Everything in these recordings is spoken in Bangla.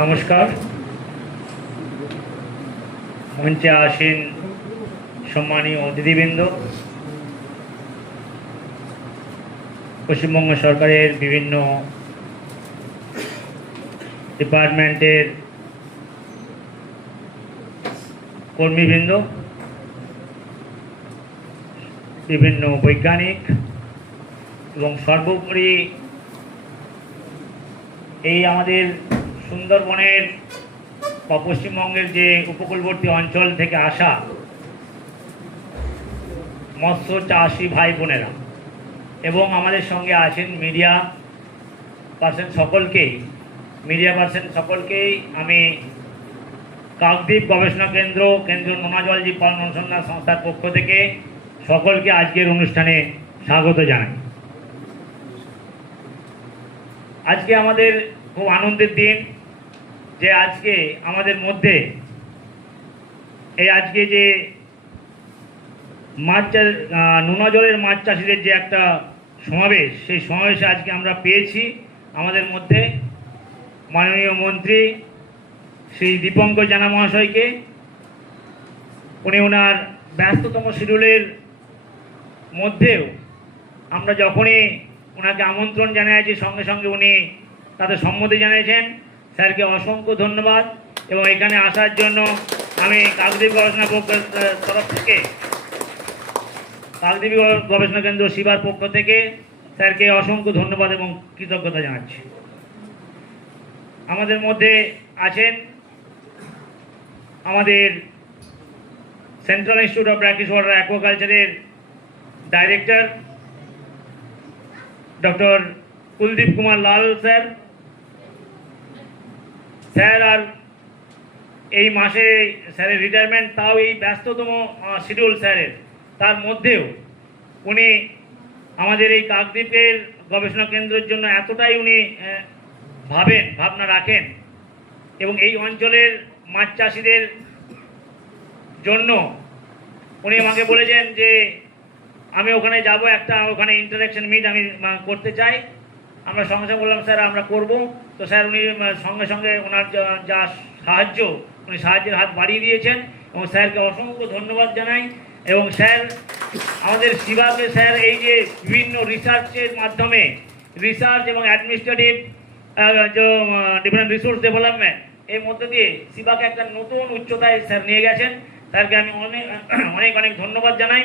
নমস্কার। মঞ্চে আসীন সম্মানীয় অতিথিবৃন্দ, পশ্চিমবঙ্গ সরকারের বিভিন্ন ডিপার্টমেন্টের কর্মীবৃন্দ, বিভিন্ন বৈজ্ঞানিক এবং সর্বোপরি এই আমাদের সুন্দরবনের বা পশ্চিমবঙ্গের যে উপকূলবর্তী অঞ্চল থেকে আসা মৎস্য চাষি ভাই বোনেরা এবং আমাদের সঙ্গে আছেন মিডিয়া পার্সন সকলকেই আমি কাকদ্বীপ গবেষণা কেন্দ্র নোনাজলজি পালন অনুসন্ধান সংস্থার পক্ষ থেকে সকলকে আজকের অনুষ্ঠানে স্বাগত জানাই। আজকে আমাদের খুব আনন্দের দিন যে আজকে আমাদের মধ্যে আজকে যে নোনা জলের মাছ চাষিদের যে একটা সমাবেশ, সেই সমাবেশে আজকে আমরা পেয়েছি আমাদের মধ্যে মাননীয় মন্ত্রী শ্রী দীপঙ্কর জানা মহাশয়কে। উনি ওনার ব্যস্ততম শিডিউলের মধ্যেও আমরা যখনই ওনাকে আমন্ত্রণ জানিয়েছি সঙ্গে সঙ্গে উনি তাদের সম্মতি জানিয়েছেন। স্যারকে অসংখ্য ধন্যবাদ এবং এখানে আসার জন্য আমি কাকদ্বীপ গবেষণা তরফ থেকে কাকদ্বীপ গবেষণা কেন্দ্র শিবার পক্ষ থেকে স্যারকে অসংখ্য ধন্যবাদ এবং কৃতজ্ঞতা জানাচ্ছি। আমাদের মধ্যে আছেন আমাদের central institute of brackish water অ্যাকোয়াকালচারের director doctor Kuldeep Kumar Lal sir. আর এই মাসে স্যারের রিটায়ারমেন্ট, তাও এই ব্যস্ততম শিডিউল স্যারের, তার মধ্যেও উনি আমাদের এই কাকদ্বীপের গবেষণা কেন্দ্রের জন্য এতটাই উনি ভাবনা রাখেন এবং এই অঞ্চলের মাছ চাষিদের জন্য উনি আমাকে বলেছেন যে আমি ওখানে যাব, ওখানে ইন্টারাকশন মিট আমি করতে চাই। আমরা সঙ্গে সঙ্গে বললাম স্যার আমরা করব। তো স্যার উনি সঙ্গে সঙ্গে ওনার যা সাহায্য, উনি সাহায্যের হাত বাড়িয়ে দিয়েছেন এবং স্যারকে অসংখ্য ধন্যবাদ জানাই। এবং স্যার আমাদের শিবাকে স্যার এই যে বিভিন্ন রিসার্চের মাধ্যমে রিসার্চ এবং অ্যাডমিনিস্ট্রেটিভ যে ডিফারেন্ট রিসোর্স ডেভেলপমেন্ট এর মধ্যে দিয়ে শিবাকে একটা নতুন উচ্চতায় স্যার নিয়ে গেছেন। স্যারকে আমি অনেক অনেক ধন্যবাদ জানাই।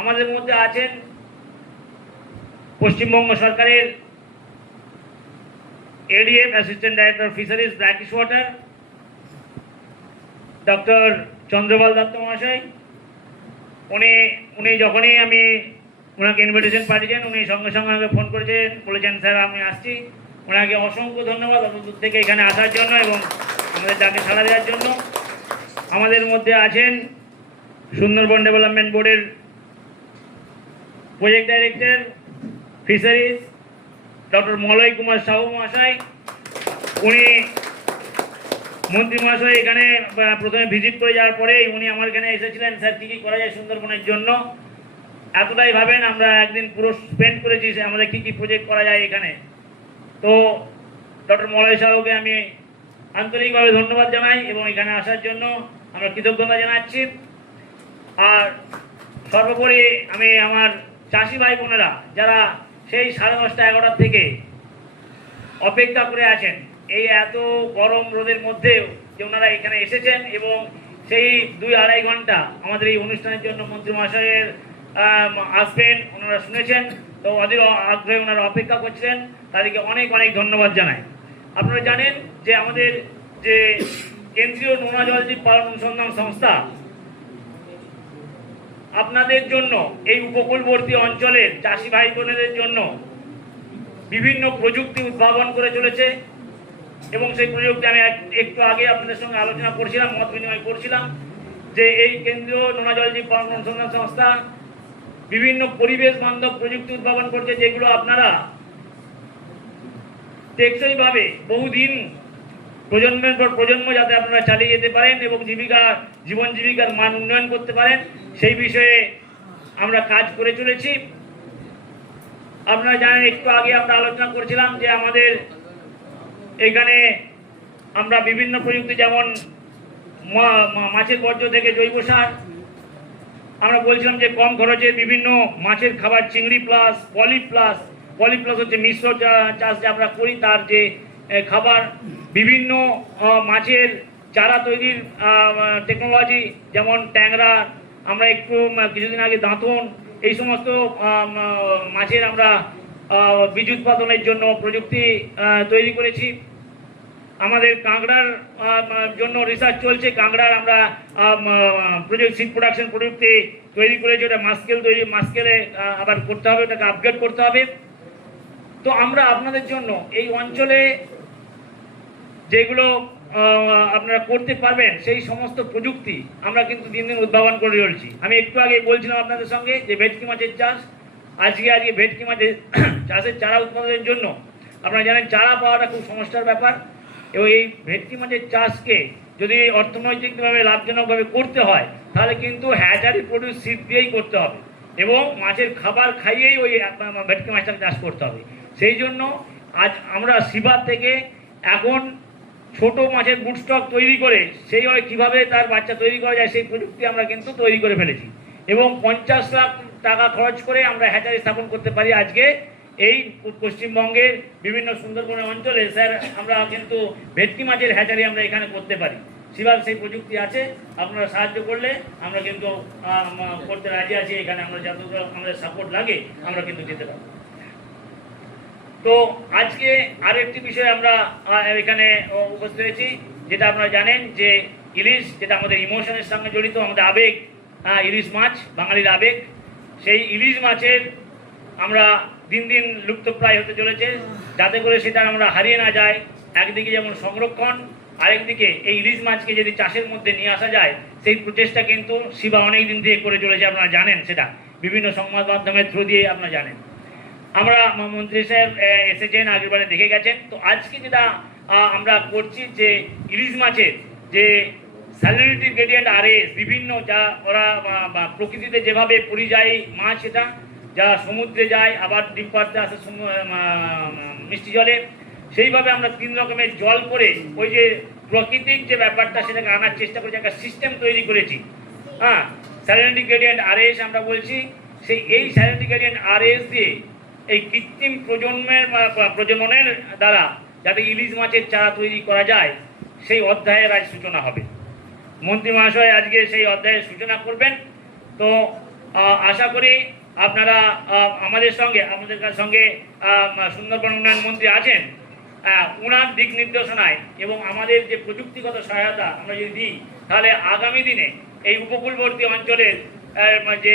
আমাদের মধ্যে আছেন পশ্চিমবঙ্গ সরকারের ADF assistant director fisheries brackish water doctor Chandrapal Dutta মহাশয়। উনি যখনই আমি ওনাকে ইনভিটেশন পাঠিয়েছেন উনি সঙ্গে সঙ্গে আমাকে ফোন করেছেন, বলেছেন স্যার আমি আসছি। ওনাকে অসংখ্য ধন্যবাদ অত দূর থেকে এখানে আসার জন্য এবং আমাদের ডাকে সাড়া দেওয়ার জন্য। আমাদের মধ্যে আছেন সুন্দরবন ডেভেলপমেন্ট বোর্ডের project director fisheries doctor Malay Kumar Sahu মহাশয়। উনি মন্ত্রী মহাশয় এখানে প্রথমে ভিজিট করে যাওয়ার পরেই উনি আমার এখানে এসেছিলেন, স্যার কী কী করা যায় সুন্দরবনের জন্য। এতটাই ভাবেন, আমরা একদিন পুরো স্পেন্ড করেছি আমাদের কী কী প্রজেক্ট করা যায় এখানে। তো ডক্টর মলয় সাহুকে আমি আন্তরিকভাবে ধন্যবাদ জানাই এবং এখানে আসার জন্য আমরা কৃতজ্ঞতা জানাচ্ছি। আর সর্বোপরি আমি আমার চাষি ভাই বোনেরা যারা সেই 10:30 11টার থেকে অপেক্ষা করে আছেন এই এত গরম রোদের মধ্যেও যে ওনারা এখানে এসেছেন এবং সেই 2-2.5 ঘন্টা আমাদের এই অনুষ্ঠানের জন্য মন্ত্রী মহাশয়ের আসবেন ওনারা শুনেছেন, তো অধীর আগ্রহে ওনারা অপেক্ষা করছেন, তাদেরকে অনেক অনেক ধন্যবাদ জানাই। আপনারা জানেন যে আমাদের যে কেন্দ্রীয় নোনা জলজীব পালন অনুসন্ধান সংস্থা আপনাদের জন্য এই উপকূলবর্তী অঞ্চলের চাষি ভাই বোনেদের জন্য বিভিন্ন প্রযুক্তি উদ্ভাবন করে চলেছে এবং সেই প্রযুক্তি আমি একটু আগে আপনাদের সঙ্গে আলোচনা করছিলাম, মত বিনিময় করছিলাম যে এই কেন্দ্রীয় নোনা জলজীব পালন অনুসন্ধান সংস্থা বিভিন্ন পরিবেশ বান্ধব প্রযুক্তি উদ্ভাবন করছে, যেগুলো আপনারা টেকসইভাবে বহুদিন প্রজন্মের পর প্রজন্ম যাতে আপনারা চালিয়ে যেতে পারেন এবং জীবন জীবিকার মান উন্নয়ন করতে পারেন সেই বিষয়ে আমরা কাজ করে চলেছি। আপনারা জানেন একটু আগে আমরা আলোচনা করছিলাম যে আমাদের এখানে আমরা বিভিন্ন প্রযুক্তি যেমন মাছের বর্জ্য থেকে জৈব সার, আমরা বলছিলাম যে কম খরচে বিভিন্ন মাছের খাবার চিংড়ি প্লাস পলি প্লাস হচ্ছে মিশ্র চাষ যে আমরা করি তার যে খাবার, বিভিন্ন মাছের চারা তৈরির টেকনোলজি যেমন ট্যাংরা, আমরা একটু কিছুদিন আগে দাঁতন, এই সমস্ত মাছের আমরা বীজ উৎপাদনের জন্য প্রযুক্তি তৈরি করেছি। আমাদের কাঁকড়ার জন্য রিসার্চ চলছে, কাঁকড়ার আমরা সিড প্রোডাকশন প্রযুক্তি তৈরি করেছি, ওটা মাস্কেলে আবার করতে হবে, ওটাকে আপগ্রেড করতে হবে। তো আমরা আপনাদের জন্য এই অঞ্চলে যেগুলো আপনারা করতে পারবেন সেই সমস্ত প্রযুক্তি আমরা কিন্তু দিন দিন উদ্ভাবন করে চলছি। আমি একটু আগে বলছিলাম আপনাদের সঙ্গে যে ভেটকি মাছের চাষ, আজকে ভেটকি মাছের চাষের চারা উৎপাদনের জন্য আপনারা জানেন চারা পাওয়াটা খুব সমস্যার ব্যাপার, এবং এই ভেটকি মাছের চাষকে যদি অর্থনৈতিকভাবে লাভজনকভাবে করতে হয় তাহলে কিন্তু হ্যাচারি প্রডিউস সিড দিয়েই করতে হবে এবং মাছের খাবার খাইয়েই ওই ভেটকি মাছটাকে চাষ করতে হবে। সেই জন্য আজ আমরা সিবার থেকে এখন ছোট মাছের বুট স্টক তৈরি করে সেইভাবে কীভাবে তার বাচ্চা তৈরি করা যায় সেই প্রযুক্তি আমরা কিন্তু তৈরি করে ফেলেছি, এবং 50 লাখ টাকা খরচ করে আমরা হ্যাচারি স্থাপন করতে পারি। আজকে এই পশ্চিমবঙ্গের বিভিন্ন সুন্দরবনের অঞ্চলে স্যার আমরা কিন্তু ভেটকি মাছের হ্যাচারি আমরা এখানে করতে পারি। সিবার সেই প্রযুক্তি আছে, আপনারা সাহায্য করলে আমরা কিন্তু করতে রাজি আছি। এখানে আমরা যতগুলো আমাদের সাপোর্ট লাগে আমরা কিন্তু যেতে পারি। তো আজকে আরেকটি বিষয় আমরা এখানে উপস্থিত হয়েছি, যেটা আপনারা জানেন যে ইলিশ, যেটা আমাদের ইমোশনের সঙ্গে জড়িত, আমাদের আবেগ, ইলিশ মাছ বাঙালির আবেগ। সেই ইলিশ মাছের আমরা দিন দিন লুপ্তপ্রায় হতে চলেছে, যাতে করে সেটা আমরা হারিয়ে না যায়। একদিকে যেমন সংরক্ষণ, আরেকদিকে এই ইলিশ মাছকে যদি চাষের মধ্যে নিয়ে আসা যায় সেই প্রচেষ্টা কিন্তু সিবা অনেক দিন দিয়ে করে চলেছে, আপনারা জানেন, সেটা বিভিন্ন সংবাদ মাধ্যমের থ্রু দিয়ে আপনারা জানেন। আমরা মন্ত্রী সাহেব এসেছেন, আগেরবারে দেখে গেছেন। তো আজকে যেটা আমরা করছি যে ইলিশ মাছের যে স্যালিনিটি গ্রেডিয়েন্ট আরএস বিভিন্ন যা ওরা প্রকৃতিতে যেভাবে পরিযায়ী মাছ, এটা যা সমুদ্রে যায় আবার ডিপ পাড়তে আসে মিষ্টি জলে, সেইভাবে আমরা 3 রকমের জল করে ওই যে প্রাকৃতিক যে ব্যাপারটা সেটাকে আনার চেষ্টা করেছি, একটা সিস্টেম তৈরি করেছি। স্যালিনিটি গ্রেডিয়েন্ট আরএস আমরা বলছি, এই স্যালিনিটি গ্রেডিয়েন্ট আরএস দিয়ে এই কৃত্রিম প্রজননের দ্বারা যাতে ইলিশ মাছের চারা তৈরি করা যায় সেই অধ্যায়ের আজ সূচনা হবে। মন্ত্রী মহাশয় আজকে সেই অধ্যায়ের সূচনা করবেন। তো আশা করি আপনারা আমাদের সঙ্গে সুন্দরবন উন্নয়ন মন্ত্রী আছেন, ওনার দিক নির্দেশনায় এবং আমাদের যে প্রযুক্তিগত সহায়তা আমরা যদি দিই তাহলে আগামী দিনে এই উপকূলবর্তী অঞ্চলের যে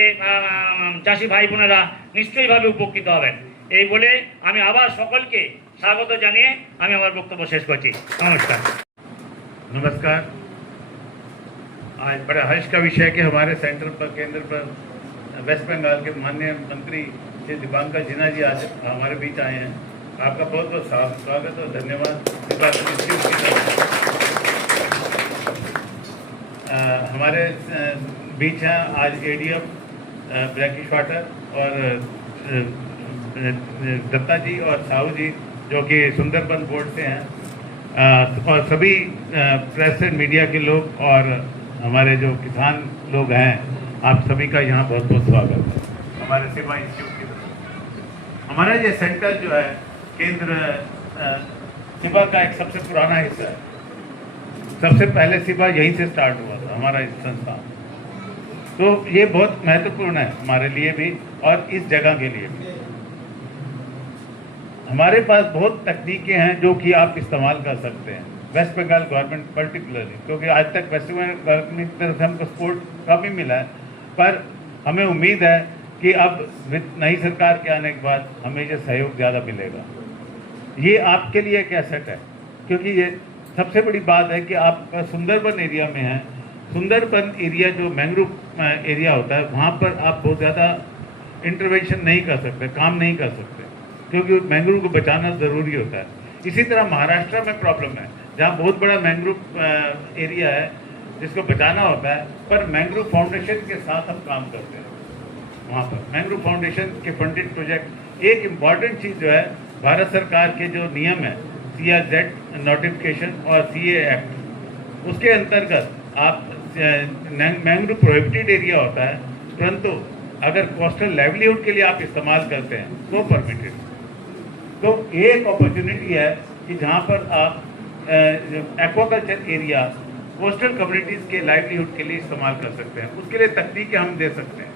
চাষি ভাই বোনেরা নিশ্চয়ইভাবে উপকৃত হবেন। এই বলে আমি আবার সকলকে স্বাগত জানিয়ে আমি আমার বক্তব্য শেষ করছি। নমস্कार। नमस्कार। आज बड़ा हर्ष का विषय है कि हमारे सेंटर पर, केंद्र पर वेस्ट बंगाल के माननीय मंत्री श्री दीपांकर जिन्ना जी आज हमारे बीच आए हैं। आपका बहुत बहुत स्वागत और धन्यवाद। हमारे बीच हैं आज एडीएम ब्लैकिश वाटर और दत्ता जी और साहू जी जो कि सुंदरबन बोर्ड से हैं, और सभी प्रेस एंड मीडिया के लोग और हमारे जो किसान लोग हैं, आप सभी का यहाँ बहुत बहुत स्वागत है हमारे सिवा इंस्टीट्यूट की तरफ। हमारा ये सेंटर जो है केंद्र सिवा का एक सबसे पुराना हिस्सा है। सबसे पहले सिवा यहीं से स्टार्ट हुआ था हमारा इस संस्थान, तो ये बहुत महत्वपूर्ण है हमारे लिए भी और इस जगह के लिए भी। हमारे पास बहुत तकनीकें हैं जो कि आप इस्तेमाल कर सकते हैं, वेस्ट बंगाल गवर्नमेंट पर्टिकुलरली, क्योंकि आज तक वेस्ट बंगाल गवर्नमेंट की तरफ से हमको सपोर्ट कम ही मिला है, पर हमें उम्मीद है कि अब नई सरकार के आने के बाद हमें ये सहयोग ज़्यादा मिलेगा। ये आपके लिए एक एसेट है, क्योंकि ये सबसे बड़ी बात है कि आप सुंदरबन एरिया में हैं। सुंदरबन एरिया जो मैंग्रोव एरिया होता है, वहाँ पर आप बहुत ज़्यादा इंटरवेंशन नहीं कर सकते, काम नहीं कर सकते, क्योंकि मैंग्रोव को बचाना ज़रूरी होता है। इसी तरह महाराष्ट्र में प्रॉब्लम है, जहाँ बहुत बड़ा मैंग्रोव एरिया है जिसको बचाना होता है, पर मैंग्रोव फाउंडेशन के साथ हम काम करते हैं। वहाँ पर मैंग्रोव फाउंडेशन के फंडेड प्रोजेक्ट, एक इम्पॉर्टेंट चीज़ जो है, भारत सरकार के जो नियम है CRZ नोटिफिकेशन और CA एक्ट, उसके अंतर्गत आप मैंग्रोव प्रोहिबिटेड एरिया होता है, परंतु अगर कोस्टल लाइवलीहुड के लिए आप इस्तेमाल करते हैं तो परमिटेड। तो एक अपॉर्चुनिटी है कि जहाँ पर आप एक्वाकल्चर एरिया कोस्टल कम्युनिटीज़ के लाइवलीहुड के लिए इस्तेमाल कर सकते हैं। उसके लिए तकनीकें हम दे सकते हैं।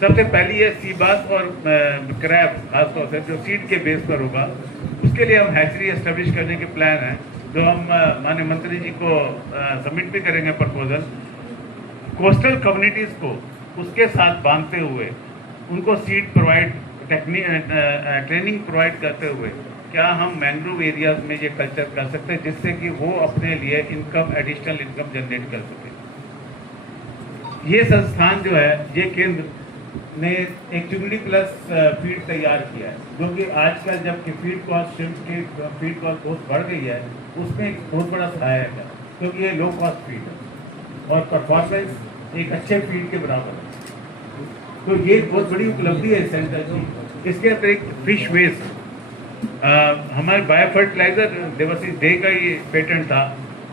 सबसे पहली है सी बास और क्रैब, खासतौर से जो सीड के बेस पर होगा, उसके लिए हम हैचरी एस्टेब्लिश करने के प्लान हैं, जो हम माननीय मंत्री जी को सबमिट भी करेंगे प्रपोजल। कोस्टल कम्युनिटीज़ को उसके साथ बांधते हुए उनको सीड प्रोवाइड, ट्रेनिंग प्रोवाइड करते हुए क्या हम मैंग्रोव एरियाज में ये कल्चर कर सकते हैं, जिससे कि वो अपने लिए इनकम, एडिशनल इनकम जनरेट कर सके। ये संस्थान जो है, ये केंद्र ने एक चुंगली प्लस फीड तैयार किया है, जो कि आजकल जबकि फीड कॉस्ट, शिफ्ट की फीड कॉस्ट बहुत बढ़ गई है, उसमें एक बहुत बड़ा सहायक है, क्योंकि ये लो कॉस्ट फीड है और परफॉर्मेंस एक अच्छे फीड के बराबर है। तो ये बहुत बड़ी उपलब्धि है सेंटर की। इसके अतिरिक्त फिश वेस्ट, हमारे बायो फर्टिलाइजर देवर्सी डे का ये पेटेंट था,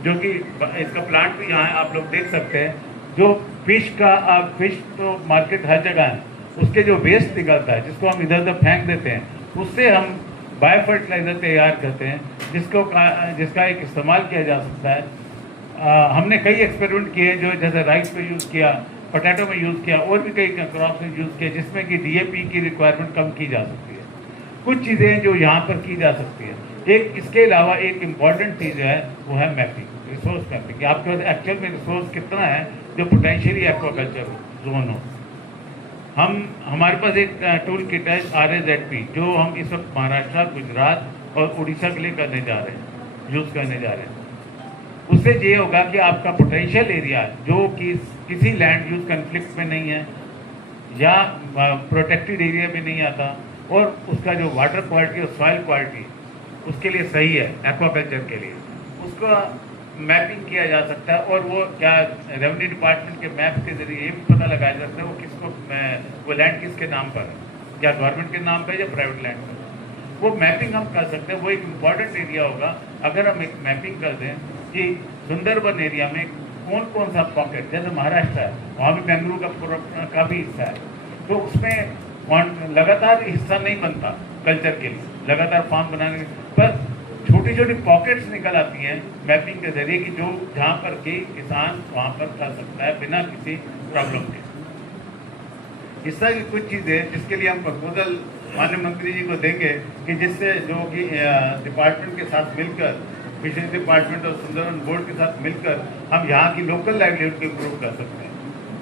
जो कि इसका प्लांट भी यहाँ आप लोग देख सकते हैं। जो फिश तो मार्केट हर जगह है, उसके जो वेस्ट निकलता है, जिसको हम इधर उधर फेंक देते हैं, उससे हम बायो फर्टिलाइजर तैयार करते हैं, जिसका एक इस्तेमाल किया जा सकता है। हमने कई एक्सपेरिमेंट किए, जो जैसे राइस पे यूज़ किया, पोटैटो में यूज़ किया, और भी कई क्रॉप्स में यूज़ किया, जिसमें कि DAP की रिक्वायरमेंट कम की जा सकती है। कुछ चीज़ें जो यहाँ पर की जा सकती है। एक इसके अलावा एक इम्पॉर्टेंट चीज़ है, वो है मैपिंग, रिसोर्स मैपिंग, कि आपके पास एक्चुअल में रिसोर्स कितना है जो पोटेंशियली एक्वाकल्चर जोन हो। हमारे पास एक टूल किट है RAZP, जो हम इस वक्त महाराष्ट्र, गुजरात और उड़ीसा के लिए करने जा रहे हैं, यूज़ करने जा रहे हैं। उससे ये होगा कि आपका पोटेंशियल एरिया, जो कि किसी लैंड यूज़ कन्फ्लिक्ट में नहीं है या प्रोटेक्टेड एरिया में नहीं आता, और उसका जो वाटर क्वालिटी और सॉइल क्वालिटी उसके लिए सही है एक्वाकल्चर के लिए, उसका मैपिंग किया जा सकता है। और वो क्या रेवेन्यू डिपार्टमेंट के मैप के जरिए ये भी पता लगाया जा सकता है वो लैंड किसके नाम पर है, क्या गवर्नमेंट के नाम पर या प्राइवेट लैंड पर। वो मैपिंग हम कर सकते हैं। वो एक इम्पॉर्टेंट एरिया होगा। अगर हम एक मैपिंग कर दें कि सुंदरबन एरिया में कौन कौन सा पॉकेट, जैसे महाराष्ट्र है, वहाँ भी मैंग्रोव का भी हिस्सा है, तो उसमें लगातार हिस्सा नहीं बनता कल्चर के लिए, लगातार फार्म बनाने के, पर छोटी छोटी पॉकेट्स निकल आती हैं मैपिंग के जरिए, कि जो जहाँ पर कि किसान वहाँ पर कर सकता है बिना किसी प्रॉब्लम के। इस तरह की कुछ चीज़ें जिसके लिए हम प्रपोजल माननीय मंत्री जी को देंगे, कि जिससे जो कि डिपार्टमेंट के साथ मिलकर, फिशरीज डिपार्टमेंट और सुंदरबन बोर्ड के साथ मिलकर हम यहाँ की लोकल लाइवलीहुड के ग्रुप कर सकते हैं।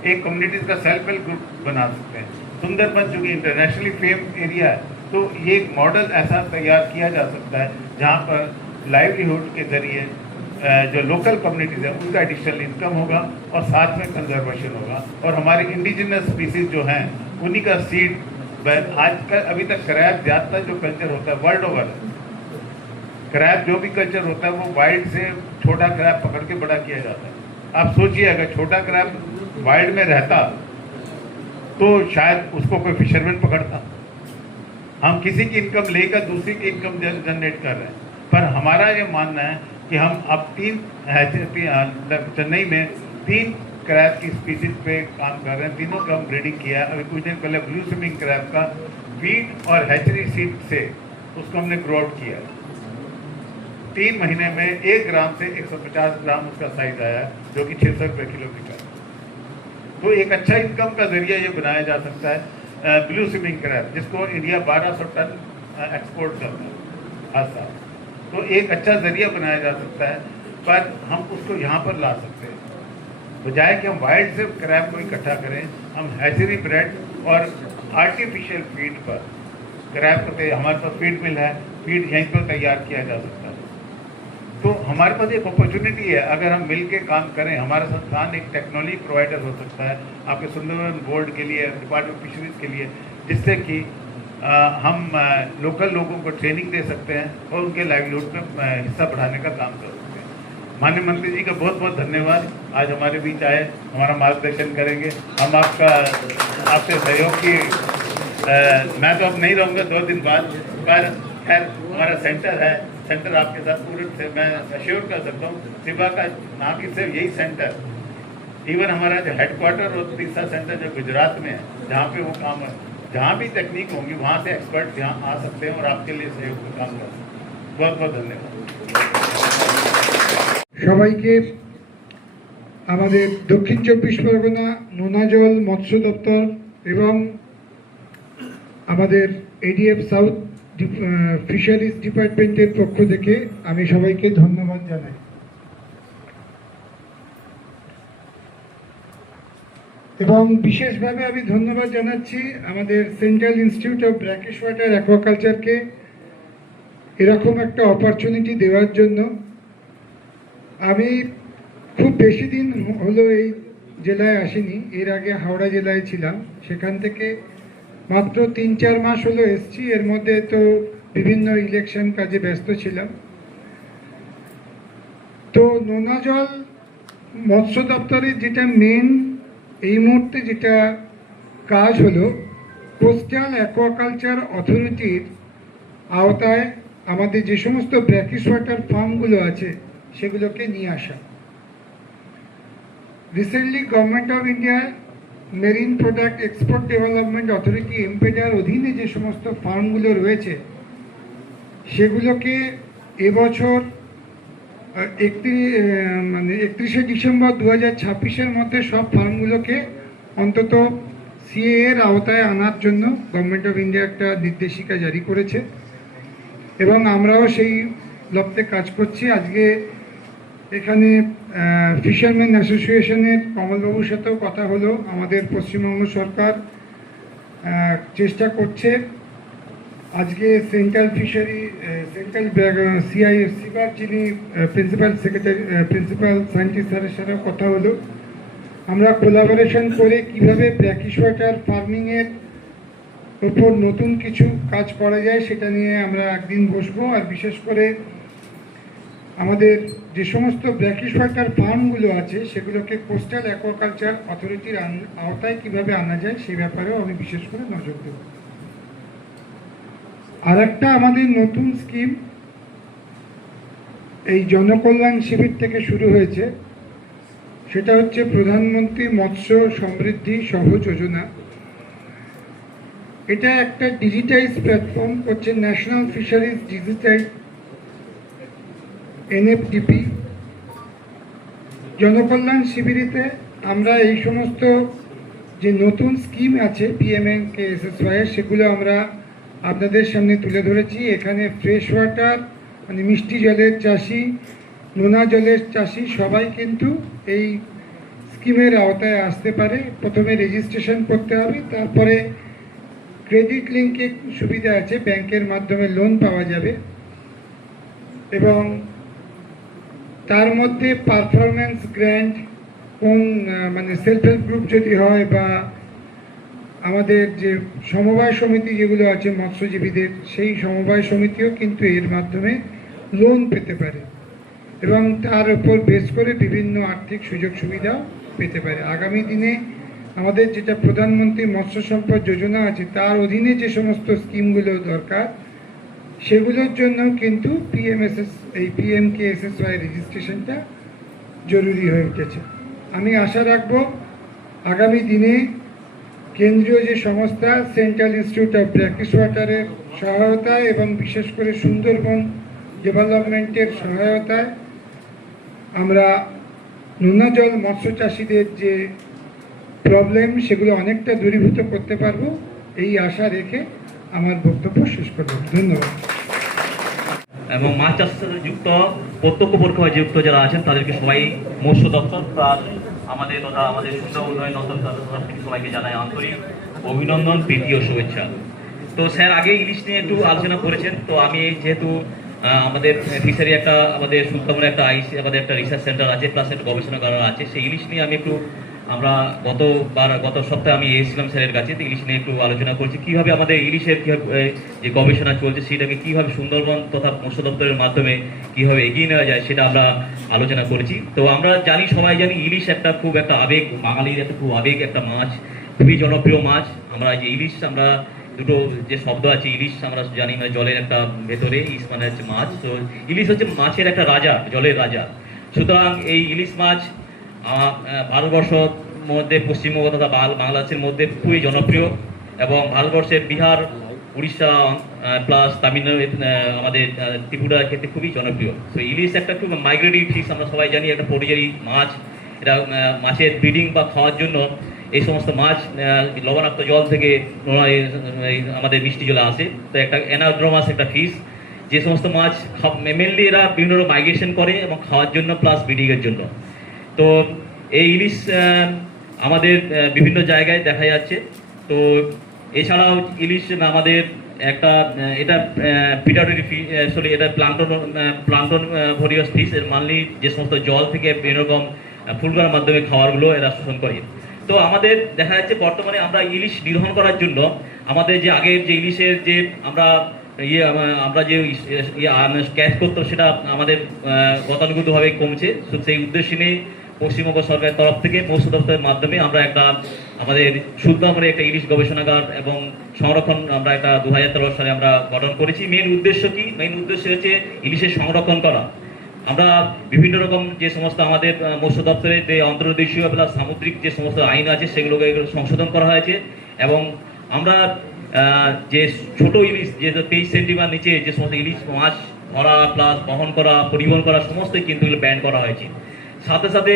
एक कम्युनिटीज़ का सेल्फ हेल्प ग्रुप बना सकते हैं। सुंदरबन चूँकि इंटरनेशनली फेम्ड एरिया है, तो ये एक मॉडल ऐसा तैयार किया जा सकता है जहाँ पर लाइवलीहुड के जरिए जो लोकल कम्युनिटीज़ है उनका एडिशनल इनकम होगा और साथ में कंजर्वेशन होगा, और हमारे इंडिजिनस स्पीसीज जो हैं उन्हीं का सीड। आजकल अभी तक क्रैब ज़्यादातर जो कल्चर होता है वर्ल्ड ओवर, क्रैब जो भी कल्चर होता है वो वाइल्ड से छोटा क्रैब पकड़ के बड़ा किया जाता है। आप सोचिए, अगर छोटा क्रैब वाइल्ड में रहता तो शायद उसको कोई फिशरमैन पकड़ता। हम किसी की इनकम लेकर दूसरी की इनकम जनरेट कर रहे हैं, पर हमारा ये मानना है कि हम अब चेन्नई में 3 क्रैब की स्पीसीज पे काम कर रहे हैं। तीनों का हम ब्रीडिंग किया है। अभी कुछ दिन पहले ब्लू स्विमिंग क्रैब का फीड और हैचरी सीड से उसको हमने ग्रो आउट किया है। 3 महीने में 1 ग्राम से 150 ग्राम उसका साइज आया है, जो कि 600 रुपये किलो बिका। तो एक अच्छा इनकम का जरिया ये बनाया जा सकता है ब्लू स्विमिंग क्रैब, जिसको इंडिया 1200 टन एक्सपोर्ट करता है हर साल। तो एक अच्छा जरिया बनाया जा सकता है, पर हम उसको यहाँ पर ला सकते हैं। बजाय कि हम वाइल्ड से क्रैब को इकट्ठा करें, हम हैचरी ब्रेड और आर्टिफिशियल फीड पर क्रैब को, हमारे पास फीड मिल है, फीड यहीं पर तैयार किया जा सकता है। तो हमारे पास एक अपॉर्चुनिटी है, अगर हम मिल के काम करें। हमारा संस्थान एक टेक्नोलॉजी प्रोवाइडर हो सकता है आपके सुंदरबन बोर्ड के लिए, डिपार्टमेंट ऑफ फिशरीज के लिए, जिससे कि हम लोकल लोगों को ट्रेनिंग दे सकते हैं और उनके लाइवलीहुड में हिस्सा बढ़ाने का काम कर सकते हैं। माननीय मंत्री जी का बहुत बहुत धन्यवाद, आज हमारे बीच आए, हमारा मार्गदर्शन करेंगे। हम आपसे सहयोग की मैं तो अब नहीं रहूँगा 2 दिन बाद, पर खैर हमारा सेंटर है, सेंटर आपके साथ पूरे से मैं अश्योर कर सकता हूँ सिवा का ना कि सिर्फ यही सेंटर, इवन हमारा जो हेडक्वार्टर और तीसरा सेंटर जो गुजरात में है, जहाँ पे वो काम है, जहाँ भी तकनीक होंगी वहाँ से एक्सपर्ट यहाँ आ सकते हैं और आपके लिए सहयोग का काम कर सकते हैं। बहुत बहुत धन्यवाद। সবাইকে আমাদের দক্ষিণ চব্বিশ পরগনা নোনা জল মৎস্য দপ্তর এবং আমাদের এডিএফ সাউথ ফিশারিজ ডিপার্টমেন্টের পক্ষ থেকে আমি সবাইকে ধন্যবাদ জানাই। এবং বিশেষভাবে আমি ধন্যবাদ জানাচ্ছি আমাদের central institute of brackish water অ্যাকোয়াকালচারকে এরকম একটা অপরচুনিটি দেওয়ার জন্য। আমি খুব বেশি দিন হলো এই জেলায় আসিনি, এর আগে হাওড়া জেলায় ছিলাম, সেখান থেকে মাত্র 3-4 মাস হলো এসছি। এর মধ্যে তো বিভিন্ন ইলেকশন কাজে ব্যস্ত ছিলাম। তো নোনা জল মৎস্য দপ্তরের যেটা মেন এই মুহূর্তে যেটা কাজ হলো কোস্টাল অ্যাকোয়াকালচার অথরিটির আওতায় আমাদের যে সমস্ত ব্র্যাকিশ ওয়াটার ফার্মগুলো আছে সেগুলোকে নিয়ে আসা। Recently government of India marine product export development authority এমপেডার অধীনে যে সমস্ত ফার্মগুলো রয়েছে সেগুলোকে এবছর 31শে ডিসেম্বর 2026-এর মধ্যে সব ফার্মগুলোকে অন্তত সিএ এর আওতায় আনার জন্য গভর্নমেন্ট অফ ইন্ডিয়া একটা নির্দেশিকা জারি করেছে এবং আমরাও সেই লক্ষ্যে কাজ করছি। আজকে এখানে ফিশারম্যান অ্যাসোসিয়েশনের কমলবাবুর সাথেও কথা হলো। আমাদের পশ্চিমবঙ্গ সরকার চেষ্টা করছে আজকে সেন্ট্রাল সিআইএফসি বা যিনি প্রিন্সিপাল সায়েন্টিস্ট স্যারের সাথেও কথা হলো। আমরা কোলাবোরেশন করে কিভাবে ব্র্যাকিশ ওয়াটার ফার্মিংয়ের উপর নতুন কিছু কাজ করা যায় সেটা নিয়ে আমরা একদিন বসবো। আর বিশেষ করে আমাদের যে সমস্ত ব্র্যাকিশ ওয়াটার ফার্মগুলো আছে সেগুলোকে কোস্টাল অ্যাকোয়াকালচার অথরিটির আওতায় কিভাবে আনা যায় সেই ব্যাপারেও আমি বিশেষ করে নজর দেব। আর একটা আমাদের নতুন স্কিম এই জনকল্যাণ শিবির থেকে শুরু হয়েছে, সেটা হচ্ছে প্রধানমন্ত্রী মৎস্য সমৃদ্ধি সহ যোজনা। এটা একটা ডিজিটাইজ প্ল্যাটফর্ম করছে ন্যাশনাল ফিশারিজ ডিজিটাইজ এনএফডিপি। জনকল্যাণ শিবিরেতে আমরা এই সমস্ত যে নতুন স্কিম আছে পিএমএনকেএসএসওয়াই সেগুলো আমরা আপনাদের সামনে তুলে ধরেছি। এখানে ফ্রেশ ওয়াটার মানে মিষ্টি জলের চাষি, নোনা জলের চাষি সবাই কিন্তু এই স্কিমের আওতায় আসতে পারে। প্রথমে রেজিস্ট্রেশন করতে হবে, তারপরে ক্রেডিট লিঙ্কে সুবিধা আছে, ব্যাংকের মাধ্যমে লোন পাওয়া যাবে এবং তার মধ্যে পারফরম্যান্স গ্র্যান্ট কোন মানে সেলফ হেল্প গ্রুপ যদি হয় বা আমাদের যে সমবায় সমিতি যেগুলো আছে মৎস্যজীবীদের, সেই সমবায় সমিতিও কিন্তু এর মাধ্যমে লোন পেতে পারে এবং তার উপর বেস করে বিভিন্ন আর্থিক সুযোগ সুবিধা পেতে পারে। আগামী দিনে আমাদের যেটা প্রধানমন্ত্রী মৎস্য সম্পদ যোজনা আছে তার অধীনে যে সমস্ত স্কিমগুলো দরকার সেগুলোর জন্য কিন্তু এই পিএমকেএসএসওয়াই রেজিস্ট্রেশনটা জরুরি হয়ে উঠেছে। আমি আশা রাখবো আগামী দিনে কেন্দ্রীয় যে সংস্থা সেন্ট্রাল ইনস্টিটিউট অফ ব্র্যাকিশ ওয়াটারের সহায়তায় এবং বিশেষ করে সুন্দরবন ডেভেলপমেন্টের সহায়তায় আমরা নোনা জল মৎস্য চাষিদের যে প্রবলেম সেগুলো অনেকটা দূরীভূত করতে পারবো, এই আশা রেখে আমার বক্তব্য শেষ করব। ধন্যবাদ। এবং মাছ চাষের সাথে যুক্ত প্রত্যক্ষ পরোক্ষভাবে যুক্ত যারা আছেন তাদেরকে সবাই মৎস্য দপ্তর প্লাস আমাদের তথা আমাদের সুন্দর উন্নয়ন দপ্তর তরফ থেকে সবাইকে জানাই আন্তরিক অভিনন্দন, প্রীতি ও শুভেচ্ছা। তো স্যার আগে ইলিশ নিয়ে একটু আলোচনা করেছেন, তো আমি যেহেতু আমাদের ফিশারি একটা আমাদের সুন্দরবনে একটা আইসি আমাদের একটা রিসার্চ সেন্টার আছে প্লাস একটা গবেষণাগার আছে, সেই ইলিশ নিয়ে আমি একটু গত সপ্তাহে আমি এসেছিলাম স্যারের কাছে, তো ইলিশ নিয়ে একটু আলোচনা করছি কীভাবে আমাদের ইলিশের যে গবেষণা চলছে সেটাকে কীভাবে সুন্দরবন তথা মৎস্য দপ্তরের মাধ্যমে কীভাবে এগিয়ে নেওয়া যায় সেটা আমরা আলোচনা করেছি। তো আমরা জানি, সবাই জানি ইলিশ একটা খুব একটা আবেগ, বাঙালির একটা খুব আবেগ একটা মাছ, খুবই জনপ্রিয় মাছ। আমরা যে ইলিশ আমরা দুটো যে শব্দ আছে, ইলিশ আমরা জানি মানে জলের একটা ভেতরে, ইলিশ মানে হচ্ছে মাছ। তো ইলিশ হচ্ছে মাছের একটা রাজা, জলের রাজা। সুতরাং এই ইলিশ মাছ ভারতবর্ষের মধ্যে, পশ্চিমবঙ্গ তথা বাংলাদেশের মধ্যে খুবই জনপ্রিয়, এবং ভারতবর্ষের বিহার, উড়িষ্যা প্লাস তামিলনাড়ু, আমাদের ত্রিপুরার ক্ষেত্রে খুবই জনপ্রিয়। তো ইলিশ একটা খুব মাইগ্রেটরি ফিশ, আমরা সবাই জানি, একটা পরিযায়ী মাছ। এটা মাছের ব্রিডিং বা খাওয়ার জন্য এই সমস্ত মাছ লবণাক্ত জল থেকে আমাদের মিষ্টি জলে আসে। তো একটা অ্যানাড্রোমাস একটা ফিশ, যে সমস্ত মাছ মেনলি এরা বিভিন্ন রকম মাইগ্রেশন করে এবং খাওয়ার জন্য প্লাস ব্রিডিংয়ের জন্য। তো এই ইলিশ আমাদের বিভিন্ন জায়গায় দেখা যাচ্ছে। তো এছাড়াও ইলিশ আমাদের একটা এটা পিটারি সরি এটা প্লান্টন ভরিয়াস ফিশ। এর মানলি যে সমস্ত জল থেকে বিভিন্ন রকম ফুলগার মাধ্যমে খাবারগুলো এরা শোষণ করে। তো আমাদের দেখা যাচ্ছে বর্তমানে আমরা ইলিশ নিধন করার জন্য আমাদের যে আগের যে ইলিশের যে আমরা যে ক্যাচ করতাম, সেটা আমাদের গতানুগতভাবে কমছে। সেই উদ্দেশ্যে নিয়ে পশ্চিমবঙ্গ সরকারের তরফ থেকে মৎস্য দপ্তরের মাধ্যমে আমরা আমাদের সুন্দরবনে একটা ইলিশ গবেষণাগার এবং সংরক্ষণ আমরা একটা 2013 সালে আমরা গঠন করেছি। মেন উদ্দেশ্য কি? মেন উদ্দেশ্য হচ্ছে ইলিশের সংরক্ষণ করা। আমরা বিভিন্ন রকম যে সমস্ত আমাদের মৎস্য দপ্তরের যে অন্তর্দেশীয় বা সামুদ্রিক যে সমস্ত আইন আছে, সেগুলোকে সংশোধন করা হয়েছে। এবং আমরা যে ছোট ইলিশ, যে 23 সেন্টিমিটার নিচে যে সমস্ত ইলিশ মাছ ধরা প্লাস বহন করা, পরিবহন করা, সমস্তই কিন্তু এগুলো ব্যান করা হয়েছে। সাথে সাথে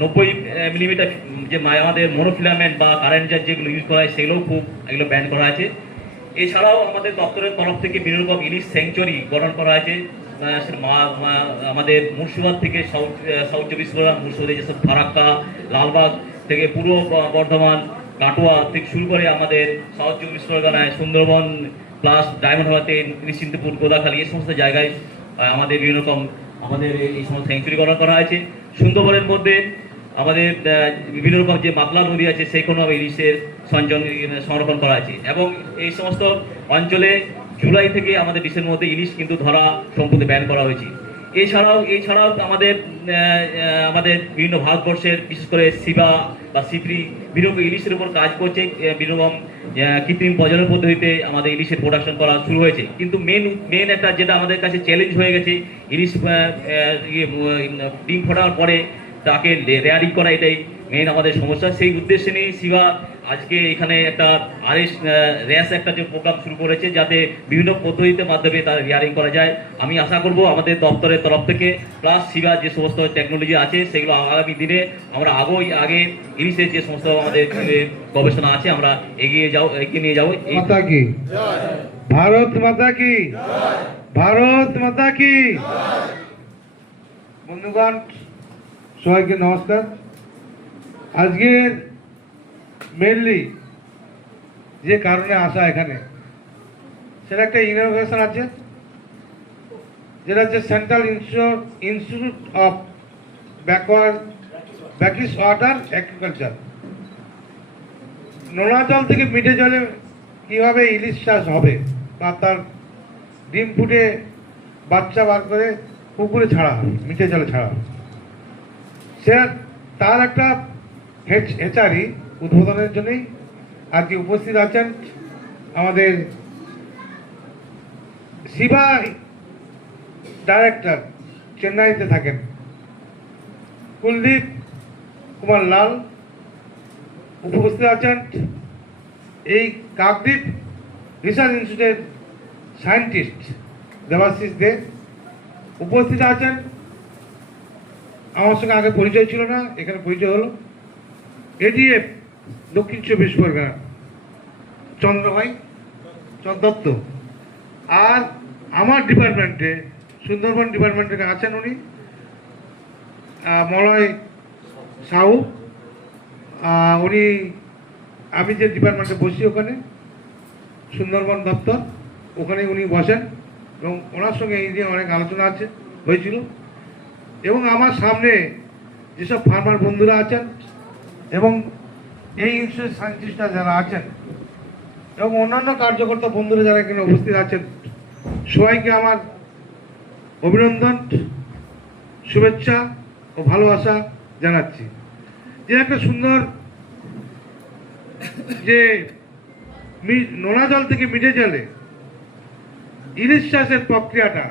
90 মিলিমিটার যে আমাদের মোনোফিলামেন্ট বা কারেন্ট জার যেগুলো ইউজ করা হয়, সেগুলোও এগুলো ব্যান করা হয়েছে। এছাড়াও আমাদের দপ্তরের তরফ থেকে বিভিন্ন রকম ইলিশ স্যাংচুয়ারি গঠন করা হয়েছে। আমাদের মুর্শিদাবাদ থেকে সাউথ 24 পরগনা, মুর্শিদাবাদে যেসব ফারাক্কা, লালবাগ থেকে পূর্ব বর্ধমান, কাটোয়া থেকে শুরু করে আমাদের সাউথ 24 পরগনায় সুন্দরবন প্লাস ডায়মন্ড হারবারতে নিশ্চিন্তপুর, গোদাখালী, এই সমস্ত জায়গায় আমাদের বিভিন্ন রকম আমাদের এই সমস্ত স্যাংচুরি গঠন করা হয়েছে। সুন্দরবনের মধ্যে আমাদের বিভিন্ন রকম যে মাতলা নদী আছে, সেই কোনো ইলিশের সংরক্ষণ করা আছে। এবং এই সমস্ত অঞ্চলে জুলাই থেকে আমাদের দেশের মধ্যে ইলিশ কিন্তু ধরা সম্পূর্ণ ব্যান করা হয়েছে। এছাড়াও আমাদের বিভিন্ন ভারতবর্ষের বিশেষ করে সিবা বা সিপ্রি বিভিন্ন ইলিশের উপর কাজ করছে। বিভিন্ন রকম কৃত্রিম প্রজনন পদ্ধতিতে আমাদের ইলিশের প্রোডাকশন করা শুরু হয়েছে। কিন্তু মেন একটা যেটা আমাদের কাছে চ্যালেঞ্জ হয়ে গেছে, ইলিশ ডিম ফোটানোর পরে তাকে রেয়ারিং করা, এটাই মেন আমাদের সমস্যা। সেই উদ্দেশ্যে নিয়ে সিবা আজকে এখানে একটা র্যাস একটা যে প্রোগ্রাম শুরু করেছে, যাতে বিভিন্ন পদ্ধতিতে মাধ্যমে তার রেয়ারিং করা যায়। আমি আশা করব আমাদের দপ্তরের তরফ থেকে প্লাস সিবা যে সমস্ত টেকনোলজি আছে, সেগুলো আগামী দিনে আমরা আগে ইলিশের যে সমস্ত আমাদের গবেষণা আছে, আমরা এগিয়ে নিয়ে যাবো। মাতা কি ভারত মাতা কি, ভারত মাতা কি। বন্ধুগণ, সবাইকে নমস্কার। আজকের মেনলি যে কারণে আসা এখানে, সেটা একটা ইনোভেশন আছে, যেটা হচ্ছে central institute of brackish water agriculture. নোনা জল থেকে মিঠে জলে কীভাবে ইলিশ চাষ হবে বা তার ডিম ফুটে বাচ্চা বার করে পুকুরে ছাড়া হবে, মিঠে জলে ছাড়া হবে, সে তার একটা হেচারি উদ্বোধনের জন্যই আজকে উপস্থিত আছেন আমাদের সিবা ডাইরেক্টর, চেন্নাইতে থাকেন, কুলদীপ কুমার লাল। উপস্থিত আছেন এই কাকদ্বীপ রিসার্চ ইনস্টিটিউটের সায়েন্টিস্ট দেবাশিস দে। উপস্থিত আছেন, আমার সঙ্গে আগে পরিচয় ছিল না, এখানে পরিচয় হলো, এডিএফ দক্ষিণ 24 পরগনা চন্দ্রভাই দত্ত। আর আমার ডিপার্টমেন্টে, সুন্দরবন ডিপার্টমেন্টে আছেন উনি মলয় সাহু। উনি, আমি যে ডিপার্টমেন্টে বসি ওখানে সুন্দরবন দপ্তর, ওখানে উনি বসেন, এবং ওনার সঙ্গে এই নিয়ে অনেক আলোচনা হয়েছিল। এবং আমার সামনে যেসব ফার্মার বন্ধুরা আছেন এবং এই ইনস্টিটিউট সায়েন্টিস্টরা যারা আছেন এবং অন্যান্য কার্যকর্তা বন্ধুরা যারা এখানে উপস্থিত আছেন, সবাইকে আমার অভিনন্দন, শুভেচ্ছা ও ভালোবাসা জানাচ্ছি। যে একটা সুন্দর যে নোনা জল থেকে মিঠে জলে ইলিশ চাষের প্রক্রিয়াটা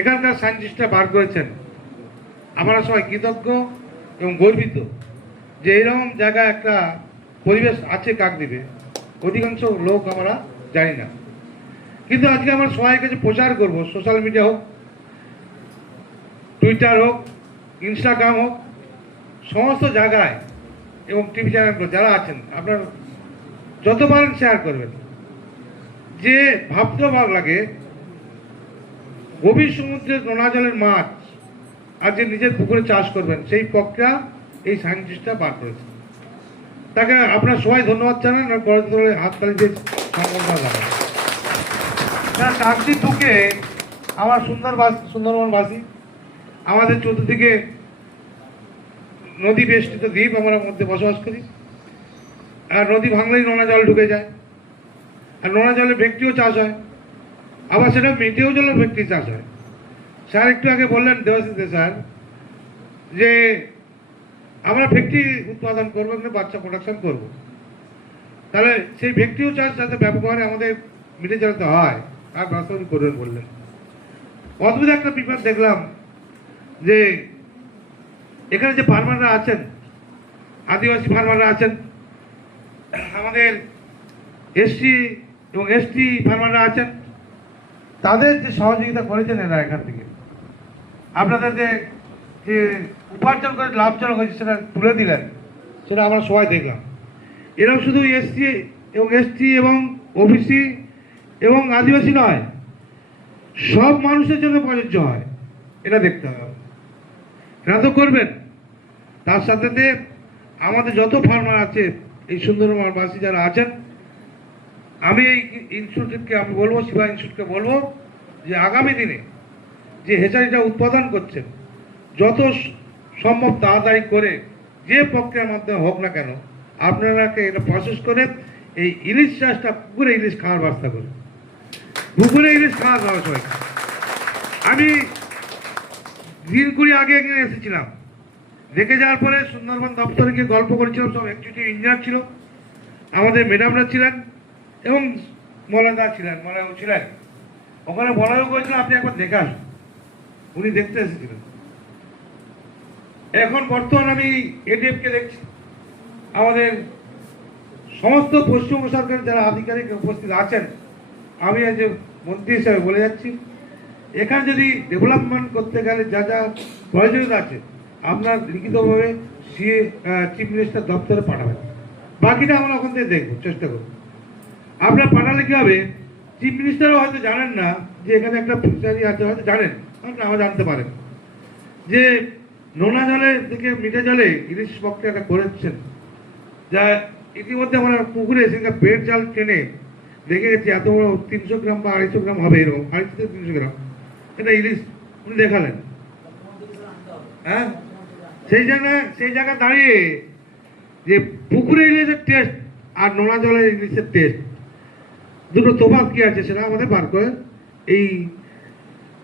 এখানকার সায়েন্টিস্টরা বার করেছেন। আমরা সবাই কৃতজ্ঞ এবং গর্বিত যে এইরকম জায়গায় একটা পরিবেশ আছে কাকদ্বীপে, অধিকাংশ লোক আমরা জানি না। কিন্তু আজকে আমরা সবাই কাছে প্রচার করব, সোশ্যাল মিডিয়া হোক, টুইটার হোক, ইনস্টাগ্রাম হোক, সমস্ত জায়গায় এবং টিভি চ্যানেলগুলো যারা আছেন আপনার যত পারেন শেয়ার করবেন। যে ভাবতে ভাব লাগে গভীর সমুদ্রের নোনা জলের মাছ আর যে নিজের পুকুরে চাষ করবেন, সেই প্রক্রিয়া এই সায়েন্টিস্টরা বার করেছে। তাকে আপনারা সবাই ধন্যবাদ জানান আর করতলে হাততালি দিয়ে সম্বর্ধনা জানান। কাকদ্বীপ বুকে আমার সুন্দরবনবাসী, আমাদের চতুর্দিকে নদী বেষ্টিত দ্বীপ, আমরা মধ্যে বসবাস করি। আর নদী ভাঙলেই নোনা জল ঢুকে যায়, আর নোনা জলে ভেটকিও চাষ হয়, আবার সেটা মেটেও জলের ভেটকি চাষ হয়। স্যার একটু আগে বললেন, দেবাশিস স্যার, যে আমরা ভেটকি উৎপাদন করবো, কিন্তু বাচ্চা প্রোডাকশন করব। তাহলে সেই ভেটকিও চাষ যাতে ব্যাপক হারে আমাদের মিটে জলাতে হয় আর বাস্তবায়ন করবেন বললেন। অদ্ভুত একটা বিপদ দেখলাম যে এখানে যে ফার্মাররা আছেন, আদিবাসী ফার্মাররা আছেন, আমাদের এসসি এবং এসটি ফার্মাররা আছেন, তাদের যে সহযোগিতা করেছেন এরা এখান থেকে আপনাদের যে উপার্জন করে লাভজনক হয়েছে সেটা তুলে দিলেন, সেটা আমরা সবাই দেখলাম। এরকম শুধু এসটি এবং ওবিসি এবং আদিবাসী নয়, সব মানুষের জন্য প্রযোজ্য হয়, এটা দেখতে হবে। এটা তো করবেন। তার সাথে আমাদের যত ফার্মার আছে, এই সুন্দরবনবাসী যারা আছেন, আমি এই ইনস্টিটিউটকে আমি বলবো, শিবা ইনস্টিটিউটকে বলবো যে আগামী দিনে যে হেচারিটা উৎপাদন করছেন, যত সম্ভব তাড়াতাড়ি করে যে প্রক্রিয়ার মাধ্যমে হোক না কেন, আপনারাকে এটা প্রসেস করে এই ইলিশ চাষটা পুকুরে ইলিশ খাওয়ার ব্যবস্থা করুন। পুকুরে ইলিশ খাওয়া দাওয়া সবাই। আমি দিন 20 আগে এখানে এসেছিলাম, দেখে যাওয়ার পরে সুন্দরবন দপ্তরে গিয়ে গল্প করেছিলাম। সব এক্সিকিউটিভ ইঞ্জিনিয়ার ছিল, আমাদের ম্যাডামরা ছিলেন এবং মলাদা ছিলেন, মলাও ছিলেন। ওখানে বলাও করেছিল আপনি একবার দেখে আসুন, উনি দেখতে এসেছিলেন। এখন বর্তমান আমি এডিএফকে দেখছি, আমাদের সমস্ত পশ্চিমবঙ্গ সরকারের যারা আধিকারিক উপস্থিত আছেন, আমি আজ মন্ত্রী হিসাবে বলে যাচ্ছি, এখানে যদি ডেভেলপমেন্ট করতে গেলে যা যা প্রয়োজনীয়তা আছে, আপনার লিখিতভাবে চিফ মিনিস্টার দপ্তরে পাঠাবেন। বাকিটা আমরা ওখান থেকে দেখবো, চেষ্টা করবো। আপনার পাঠালে কি হবে, চিফ মিনিস্টারও হয়তো জানেন না যে এখানে একটা ফিশারি আছে, হয়তো জানেন, নাও জানতে পারেন, যে নোনা জলে থেকে মিঠে জলে ইলিশ প্রক্রিয়াটা করেছেন। যা ইতিমধ্যে আমরা পুকুরে সেখানে বেড জাল টেনে দেখে গেছি, এত বড় 300 গ্রাম বা 250 গ্রাম হবে, এরকম 250 থেকে 300 গ্রাম এটা ইলিশ উনি দেখালেন। হ্যাঁ, সেই জায়গা দাঁড়িয়ে যে পুকুরে ইলিশের টেস্ট আর নোনা জলের ইলিশের টেস্ট দুটো তফাৎ কি আছে সেটা আমাদের বার করে এই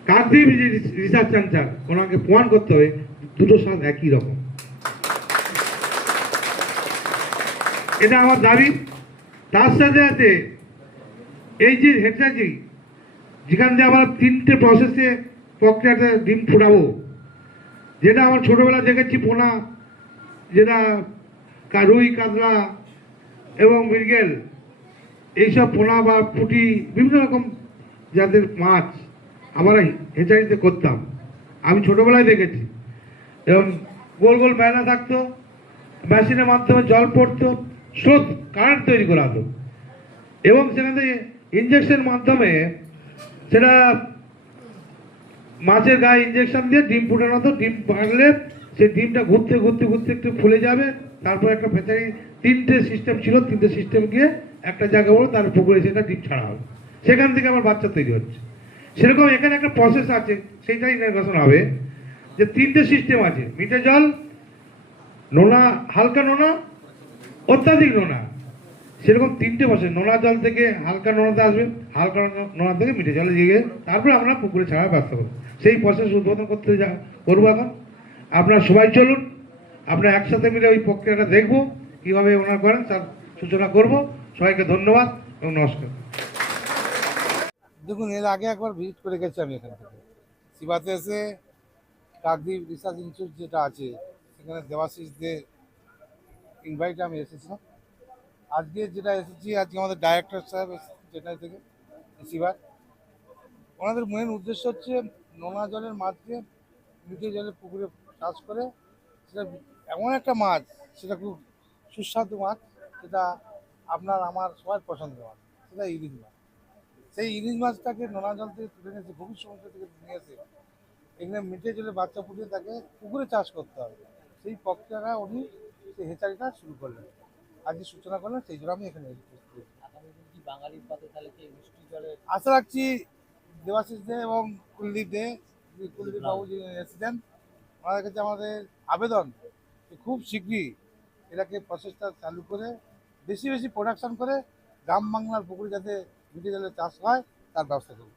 কাকদ্বীপ যে রিসার্চ সেন্টার ওনাকে প্রমাণ করতে হবে দুটো স্বাদ একই রকম। এটা আমার দাবি। তার সাথে সাথে এই যে হেডসাজি যেখান দিয়ে আমরা 3টে প্রসেসে প্রক্রিয়াতে ডিম ফুটাবো, যেটা আমার ছোটোবেলা দেখেছি পোনা, যেটা রুই, কাতলা এবং মৃগেল, এইসব পোনা বা পুঁটি বিভিন্ন রকম যাদের মাছ আমরা হেঁচারিতে করতাম, আমি ছোটোবেলায় দেখেছি। এবং গোল গোল মেলা থাকতো, মেশিনের মাধ্যমে জল পড়তো, স্রোত কারেন্ট তৈরি করা হতো এবং সেখান থেকে ইঞ্জেকশনের মাধ্যমে সেটা মাছের গায়ে ইঞ্জেকশন দিয়ে ডিম ফুটানো হতো। ডিম পারলে সেই ডিমটা ঘুরতে ঘুরতে ঘুরতে একটু ফুলে যাবে, তারপর একটা ফেচারি 3টে সিস্টেম ছিল, 3টে সিস্টেম গিয়ে একটা জায়গা বলো, তার পুকুরে সেটা ডিম ছাড়া হবে, সেখান থেকে আমার বাচ্চা তৈরি হচ্ছে। সেরকম এখানে একটা প্রসেস আছে, সেইটাই নির্বাচন হবে যে 3টে সিস্টেম আছে, মিঠে জল, নোনা, হালকা নোনা, অত্যাধিক নোনা, সেরকম 3টে প্রসেস। নোনা জল থেকে হালকা নোনাতে আসবে, হালকা নোনা থেকে মিঠে জলে গিয়ে তারপরে আমরা পুকুরে ছাড়ার ব্যবস্থা করবো। সেই প্রসেস উদ্বোধন করতে করবো এখন। আপনারা সবাই চলুন, আমরা একসাথে মিলে ওই প্রক্রিয়াটা দেখবো কীভাবে ওনারা করেন। তার সূচনা করব। সবাইকে ধন্যবাদ এবং নমস্কার। দেখুন, এর আগে একবার ভিজিট করে গেছি আমি এখান থেকে সিবাতে এসে কাকদ্বীপ রিসার্চ ইনস্টিটিউট যেটা আছে সেখানে দেবাশিসদের ইনভাইটে আমি এসেছিলাম। আজকে যেটা এসেছি, আজকে আমাদের ডাইরেক্টর সাহেব এসেছেন চেন্নাই থেকে সিবার। ওনাদের মেন উদ্দেশ্য হচ্ছে নোনা জলের মাছকে মিঠে জলের পুকুরে চাষ করে সেটা এমন একটা মাছ, সেটা খুব সুস্বাদু মাছ, সেটা আপনার আমার সবার পছন্দের মাছ, সেটা ইলিশ মাছ। সেই ইলিশ মাছটাকে নোনা জল থেকে তুলে নিয়েছে, গভীর সমুদ্র থেকে নিয়ে এসে এখানে মিঠে জলে বাচ্চা ফুটিয়ে তাকে পুকুরে চাষ করতে হবে। সেই প্রক্রিয়াটা উনি সেই হেচারিটা শুরু করলেন, আজকে সূচনা করলেন। সেই জন্য আমি এখানে এসেছি। আশা রাখছি দেবাশিস দে এবং কুলদীপ দে, কুলদীপ বাবু যিনি এসেছেন, ওনাদের কাছে আমাদের আবেদন যে খুব শীঘ্রই এটাকে প্রসেসটা চালু করে বেশি বেশি প্রোডাকশন করে গ্রাম বাংলার পুকুরে যাতে মিঠে জলে চাষ হয় তার ব্যবস্থা করব।